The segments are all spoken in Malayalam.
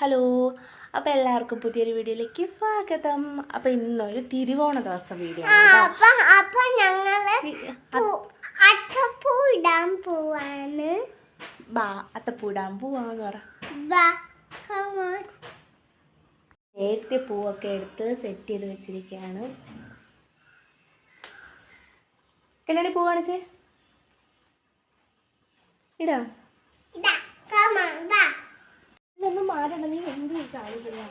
ഹലോ, അപ്പോൾ എല്ലാവർക്കും പുതിയൊരു വീഡിയോയിലേക്ക് സ്വാഗതം. അപ്പോൾ ഇന്നൊരു തിരുവോണ ദിവസം വീഡിയോ ആണ്. അത്തപ്പൂ ഇടാൻ പോവാന്ന് പറ. നേരത്തെ പൂവൊക്കെ എടുത്ത് സെറ്റ് ചെയ്ത് വെച്ചിരിക്കുകയാണ്. കല്യാണി പൂ കാണിച്ചേ, ഇടാം. ഇതൊന്നും മാറണ്ട, നീ എന്ത് കാണിക്കില്ല.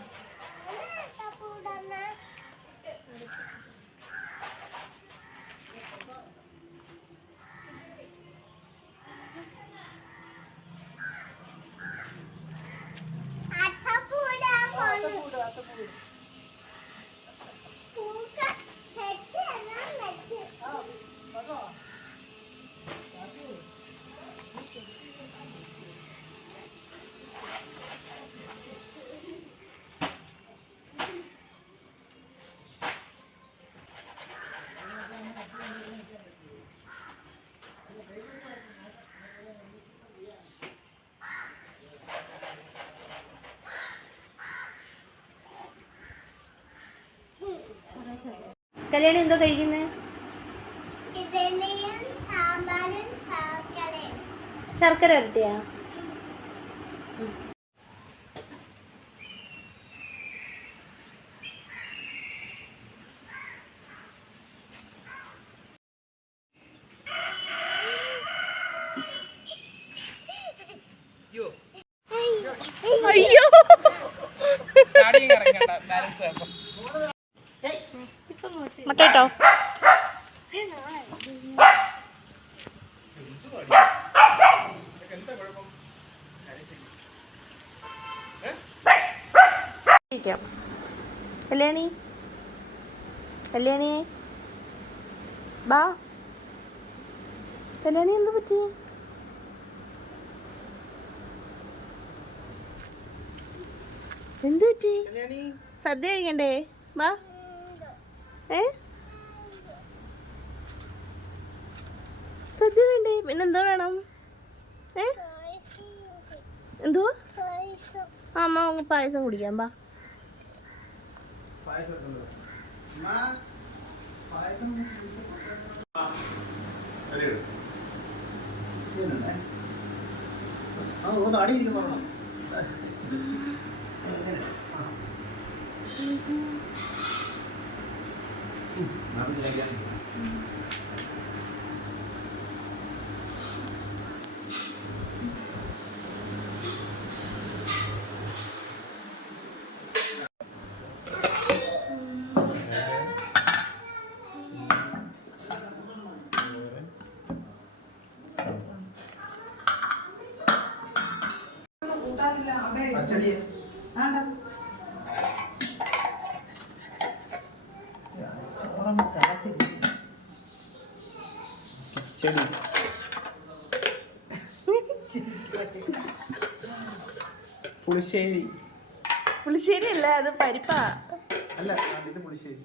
കല്യാണി എന്തോ കഴിക്കുന്നത്? ശർക്കര ഇരട്ടിയാ? അയ്യോ, മട്ടോ കല്യാണി, കല്യാണി ബാ. കല്യാണി എന്ത് പറ്റി? എന്ത് പറ്റി? സദ്യ കഴിക്കണ്ടേ? ബാ. സദ്യ വേണ്ടേ? പിന്നെന്തോ വേണം? എന്തോ? അമ്മ പായസം കുടിക്കാം. ബാ. പുളിശ്ശേരി. പുളിശ്ശേരി അല്ല, അത് പരിപ്പാ. അല്ല, ഇത് പുളിശ്ശേരി.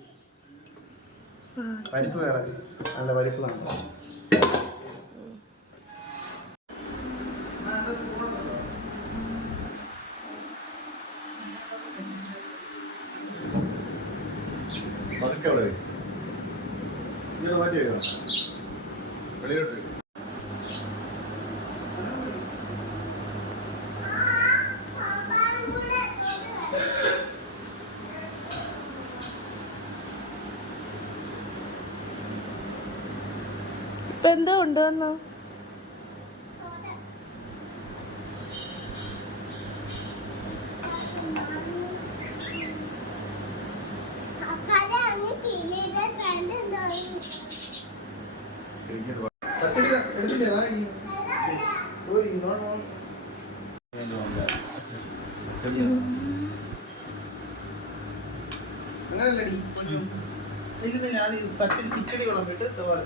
പരിപ്പ് വേറെ. നല്ല പരിപ്പ് കാണും. വെളിയിലോട്ട് ഇപ്പൊ എന്തോ കൊണ്ടുവന്നോ? അങ്ങനല്ലടി, ഞാൻ പച്ചടി കിച്ചടി വിളമ്പിട്ട് തോര.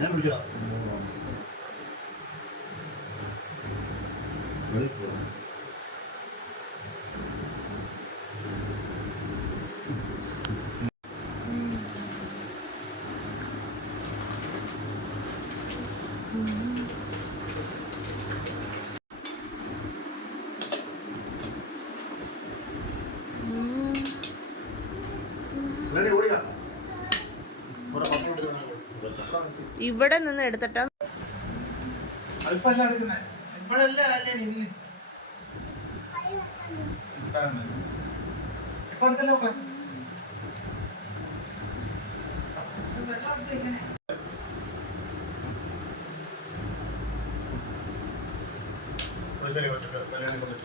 ഞാൻ വിളിക്കാം. ഇവിടെ നിന്ന് എടുത്തിട്ട് അല്പല്ല എടുക്കുന്നത് ഇപ്പോഴല്ല അല്ലേ ഇതിന് ഇപ്പൊ അടുത്തല്ലോ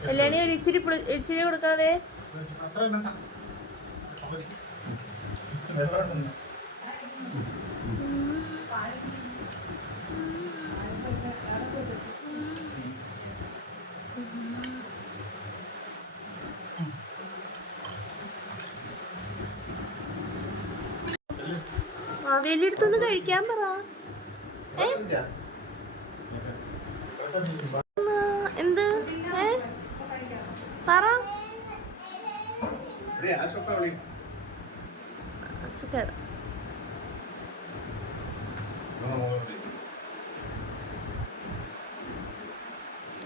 കല്യാണി ഒരു ഇച്ചിരി ഇച്ചിരി കൊടുക്കാവേ. ആ വലിയെടുത്തൊന്ന് കഴിക്കാൻ പറ. എന്ത് പറ.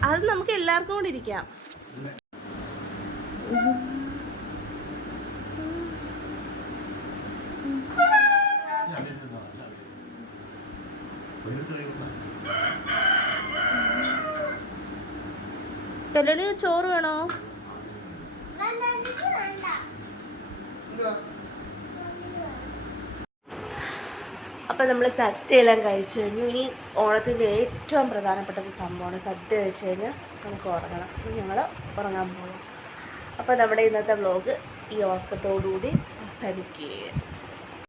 അത് നമുക്ക് എല്ലാവർക്കും കൂടി ഇരിക്കാം. കല്യാണി ചോറ് വേണോ? അപ്പം നമ്മൾ സദ്യ എല്ലാം കഴിച്ചു കഴിഞ്ഞു. ഇനി ഓണത്തിൻ്റെ ഏറ്റവും പ്രധാനപ്പെട്ട ഒരു സംഭവമാണ് സദ്യ കഴിച്ചു കഴിഞ്ഞാൽ നമുക്ക് ഉറങ്ങണം. ഞങ്ങൾ ഉറങ്ങാൻ പോകും. അപ്പോൾ നമ്മുടെ ഇന്നത്തെ വ്ലോഗ് ഈ ഉറക്കത്തോടുകൂടി അവസാനിക്കുകയാണ്.